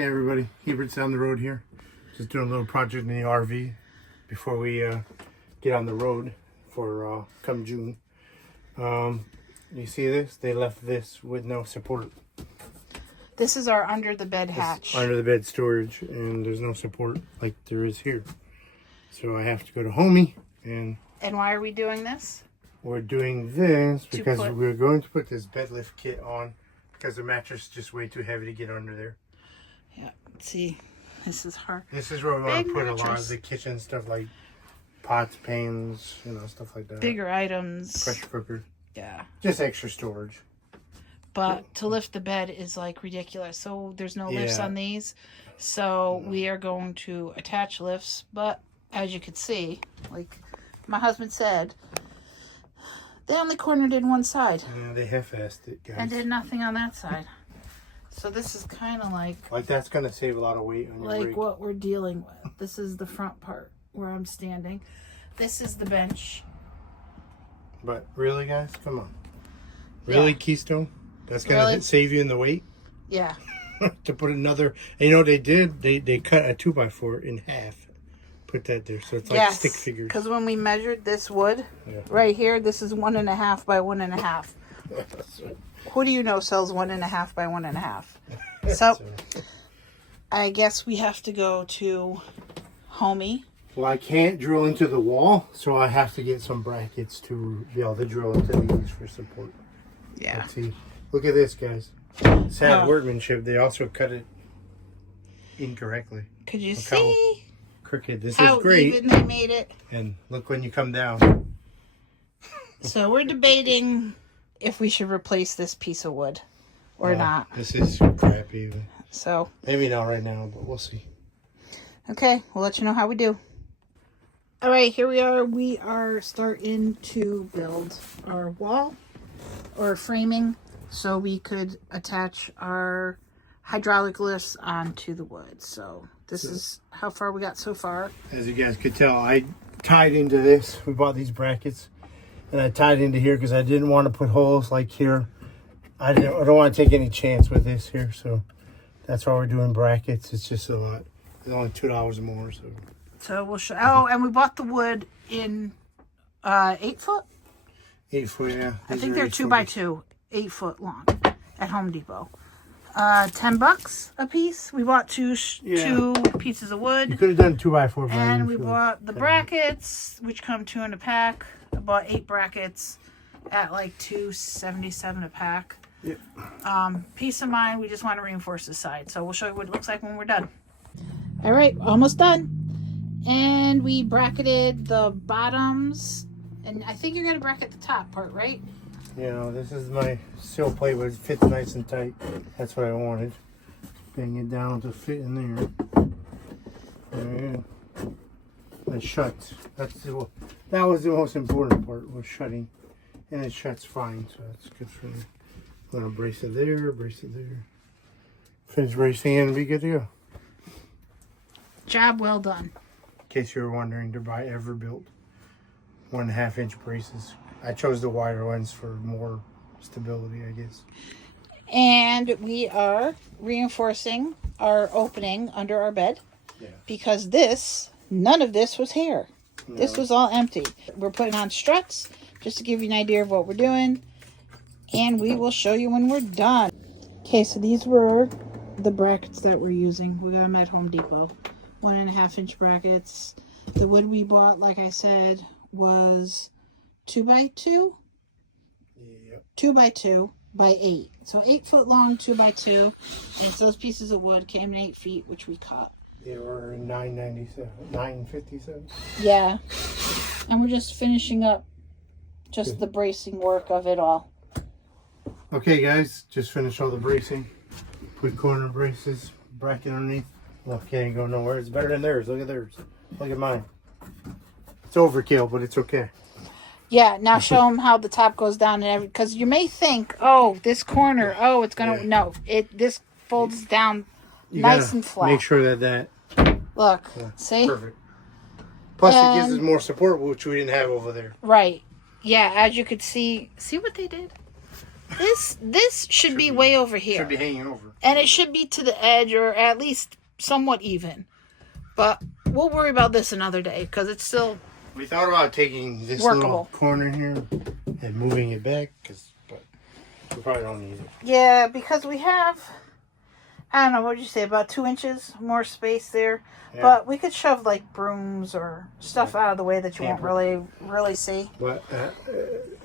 Hey everybody, Hebert's down the road here. Just doing a little project in the RV before we get on the road for come June. You see this? They left this with no support. This is our under the bed hatch. Under the bed storage, and there's no support like there is here. So I have to go to Homey, and why are we doing this? we're doing this because we're going to put this bed lift kit on because the mattress is just way too heavy to get under there. Yeah, see, this is hard. This is where we want to put mattress. a lot of the kitchen stuff like pots, pans, stuff like that. Bigger items. Pressure cooker. Yeah. Just extra storage. But to lift the bed is like ridiculous. So there's no lifts on these. So we are going to attach lifts. But as you can see, like my husband said, they only cornered in one side. Yeah, they half-assed it, guys. And did nothing on that side. So this is kind of like that's going to save a lot of weight on your rig. what we're dealing with. This is the front part where I'm standing. This is the bench. But really, guys, come on. Really, Keystone? That's going to save you in the weight? Yeah. To put another... And they did. They cut a 2x4 in half. Put that there. So it's like stick figures. Because when we measured this wood, right here, this is 1.5 by 1.5. Who do you know sells 1.5 by 1.5? So, I guess we have to go to Homey. Well, I can't drill into the wall, so I have to get some brackets to be able to drill into these for support. Yeah. Let's see. Look at this, guys. Sad workmanship. They also cut it incorrectly. Could you see? Crooked. This is great. How even they made it. And look when you come down. So we're debating if we should replace this piece of wood or not. This is crappy. So maybe not right now, but we'll see. Okay, we'll let you know how we do. All right, here we are. We are starting to build our wall or framing so we could attach our hydraulic lifts onto the wood. So this is how far we got so far. As you guys could tell, I tied into this. We bought these brackets, and I tied into here because I didn't want to put holes like here. I don't want to take any chance with this here, so that's why we're doing brackets. It's just a lot. It's only $2 more, so we'll show. Oh, and we bought the wood in 8 foot. 8 foot, yeah. I think they're 2x2, 8 foot long at Home Depot. $10 a piece. We bought two pieces of wood. You could have done 2x4. And we bought the brackets, which come 2 in a pack. I bought 8 brackets at like $2.77 a pack. Yep. Peace of mind. We just want to reinforce the side, so we'll show you what it looks like when we're done. All right, almost done. And we bracketed the bottoms, and I think you're gonna bracket the top part, right? This is my sill plate, but it fits nice and tight. That's what I wanted. Bang it down to fit in there. And it shuts. That was the most important part, was shutting. And it shuts fine, so that's good for me. I'm gonna brace it there, brace it there. Finish bracing and be good to go. Job well done. In case you were wondering, to buy Everbuilt 1.5 inch braces. I chose the wider ones for more stability, I guess. And we are reinforcing our opening under our bed because none of this was here. No. This was all empty. We're putting on struts just to give you an idea of what we're doing, and we will show you when we're done. Okay, so these were the brackets that we're using. We got them at Home Depot. 1.5 inch brackets. The wood we bought, like I said, was 2x2. Yep. 2x2 by 8. So 8 foot long, 2x2. And it's those pieces of wood came in 8 feet, which we cut. They were $9.57. Yeah. And we're just finishing up the bracing work of it all. Okay, guys, just finished all the bracing. Put corner braces, bracket underneath. Look, can't go nowhere. It's better than theirs. Look at theirs. Look at mine. It's overkill, but it's okay. Yeah, now show them how the top goes down and everything. Because you may think, oh, this corner, it's going to... No, this folds down nice and flat. Make sure that... Look, see? Perfect. Plus, it gives us more support, which we didn't have over there. Right. Yeah, as you could see what they did? This should be way over here. Should be hanging over. And it should be to the edge or at least somewhat even. But we'll worry about this another day because it's still We thought about taking this workable little corner here and moving it back, but we probably don't need it. Yeah, because we have, I don't know, what would you say, about 2 inches more space there. Yeah. But we could shove like brooms or stuff out of the way that you won't really see. But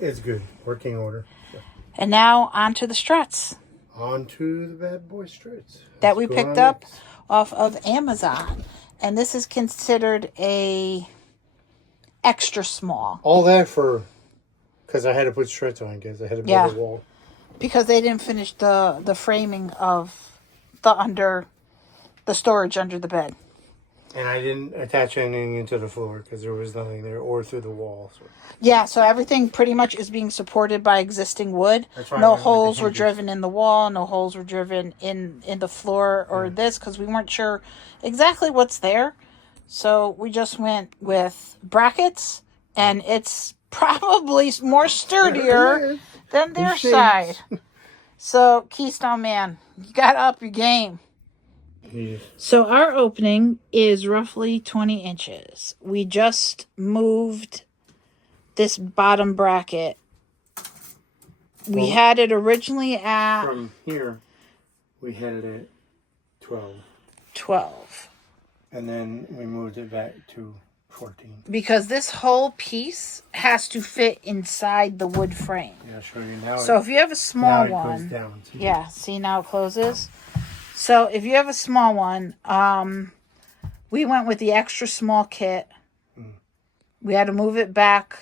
it's good. Working order. So. And now onto the struts. Onto the bad boy struts. That we picked up off of Amazon. And this is considered a extra small. All that for, because I had to put struts on, because I had to build a wall. Because they didn't finish the framing of the storage under the bed. And I didn't attach anything into the floor because there was nothing there or through the wall. So. Yeah, so everything pretty much is being supported by existing wood. No holes were driven in the wall. No holes were driven in the floor or this because we weren't sure exactly what's there. So we just went with brackets, and it's probably more sturdier than their side. So, Keystone Man, you got to up your game. Yes. So our opening is roughly 20 inches. We just moved this bottom bracket. We had it originally at... From here, we had it at 12. And then we moved it back to 14. Because this whole piece has to fit inside the wood frame. Yeah, I'll show you now. So if you have a small one... It goes down. Yeah, see now it closes? So if you have a small one, we went with the extra small kit. We had to move it back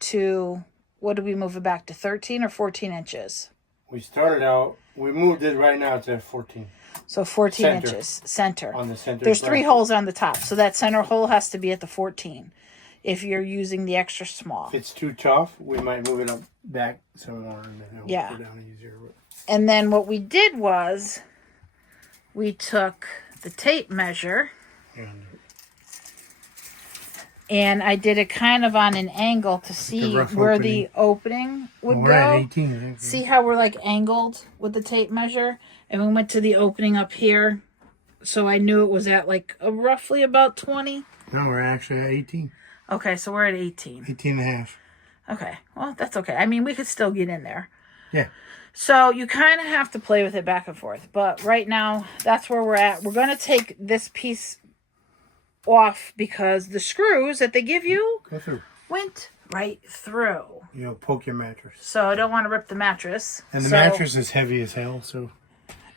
to, what did we move it back to, 13 or 14 inches? We started out, we moved it right now to 14. So 14 inches, center. On the center. There's 3 holes on the top, so that center hole has to be at the 14 if you're using the extra small. If it's too tough, we might move it up back some more and then it'll go down easier. And then what we did was... we took the tape measure and I did it kind of on an angle to see where the opening would go. We're at 18. See how we're like angled with the tape measure? And we went to the opening up here. So I knew it was at like roughly about 20. No, we're actually at 18. Okay, so we're at 18. 18 and a half. Okay, well, that's okay. I mean, we could still get in there. Yeah. So you kind of have to play with it back and forth. But right now, that's where we're at. We're going to take this piece off because the screws that they give you went right through. You'll poke your mattress. So I don't want to rip the mattress. And the mattress is heavy as hell, so...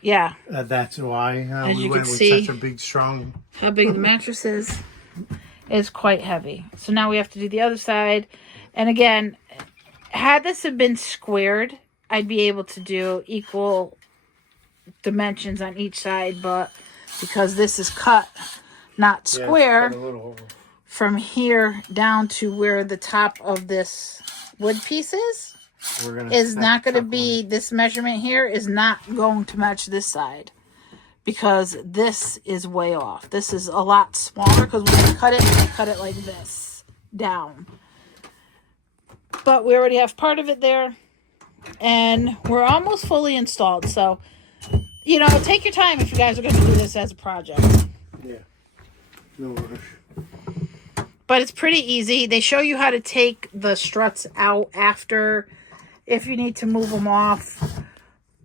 yeah. That's why As we you went can with see, such a big, strong... how big the mattress is quite heavy. So now we have to do the other side. And again, had this have been squared... I'd be able to do equal dimensions on each side, but because this is cut, not square, from here down to where the top of this wood piece is not going to be, this measurement here is not going to match this side because this is way off. This is a lot smaller because we're going to cut it like this down. But we already have part of it there. And we're almost fully installed. So, you know, take your time if you guys are going to do this as a project. Yeah. No rush. But it's pretty easy. They show you how to take the struts out after if you need to move them off.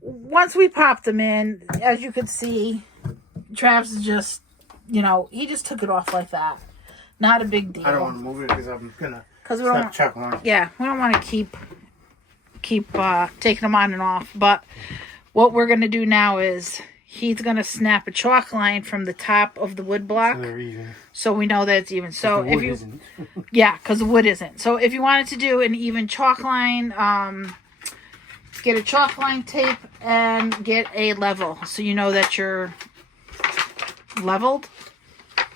Once we popped them in, as you can see, Travis is just, you know, he just took it off like that. Not a big deal. I don't want to move it because I'm going to stop chuckling. Yeah, we don't want to keep taking them on and off, but what we're going to do now is he's going to snap a chalk line from the top of the wood block so we know that it's even. So if you yeah, because the wood isn't. So if you wanted to do an even chalk line, get a chalk line tape and get a level so you know that you're leveled,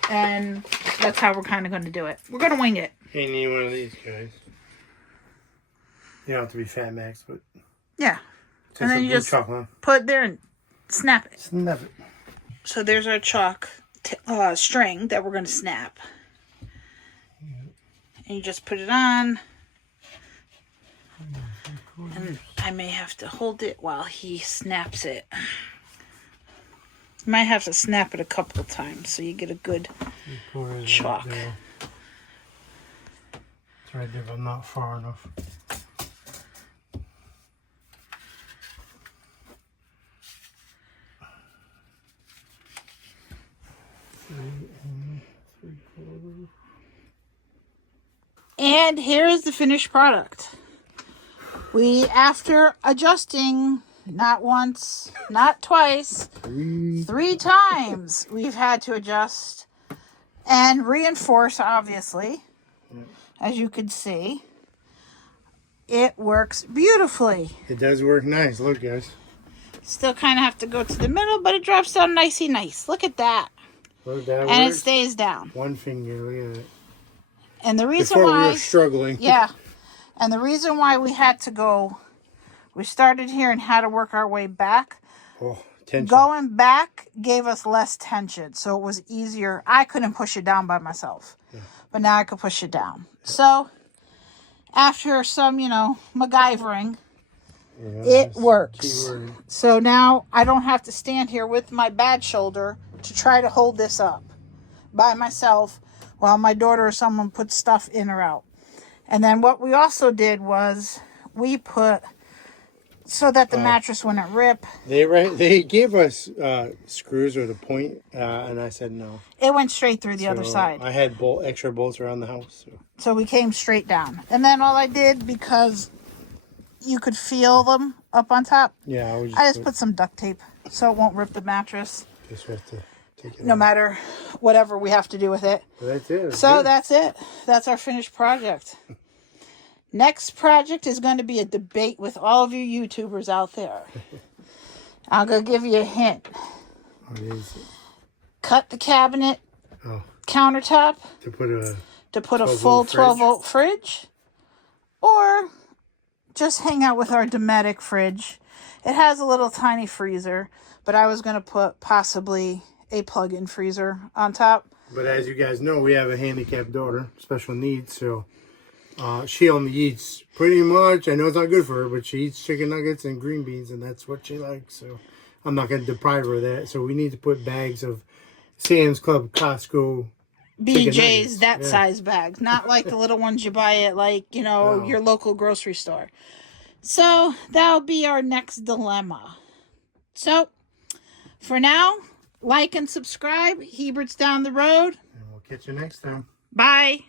and that's how we're kind of going to do it. We're going to wing it. You need one of these guys. You don't have to be Fat Max, but... yeah. And then you just put it there and snap it. Snap it. So there's our chalk string that we're going to snap. And you just put it on. And I may have to hold it while he snaps it. Might have to snap it a couple of times so you get a good chalk. It's right there, but not far enough. And here is the finished product. We, after adjusting not once, not twice, 3 times, we've had to adjust and reinforce, obviously. As you can see, it works beautifully. It does work nice. Look, guys. Still kind of have to go to the middle, but it drops down nicey nice. Look at that. Look, that and works. It stays down. One finger, look at it. And the reason Before why we were struggling. Yeah. And the reason why we had to go, we started here and had to work our way back. Oh, tension. Going back gave us less tension, so it was easier. I couldn't push it down by myself, but now I could push it down. So after some, MacGyvering, it works. So now I don't have to stand here with my bad shoulder to try to hold this up by myself while my daughter or someone puts stuff in or out. And then what we also did was we put, so that the mattress wouldn't rip. They gave us screws or the point, and I said no. It went straight through the other side. I had extra bolts around the house. So we came straight down. And then all I did, because you could feel them up on top, I just put some duct tape so it won't rip the mattress. Just have to take it no out. Matter whatever we have to do with it. Well, that's it. That's it. That's our finished project. Next project is going to be a debate with all of you YouTubers out there. I'm going to give you a hint. What is it? Cut the cabinet countertop to put a full 12-volt fridge, or just hang out with our Dometic fridge. It has a little tiny freezer, but I was going to put possibly a plug-in freezer on top. But as you guys know, we have a handicapped daughter, special needs, so she only eats pretty much, I know it's not good for her, but she eats chicken nuggets and green beans, and that's what she likes, so I'm not going to deprive her of that. So we need to put bags of Sam's Club, Costco, BJ's, that size bag. Not like the little ones you buy at, your local grocery store. So that'll be our next dilemma. So for now, like and subscribe. Hebert's down the road. And we'll catch you next time. Bye.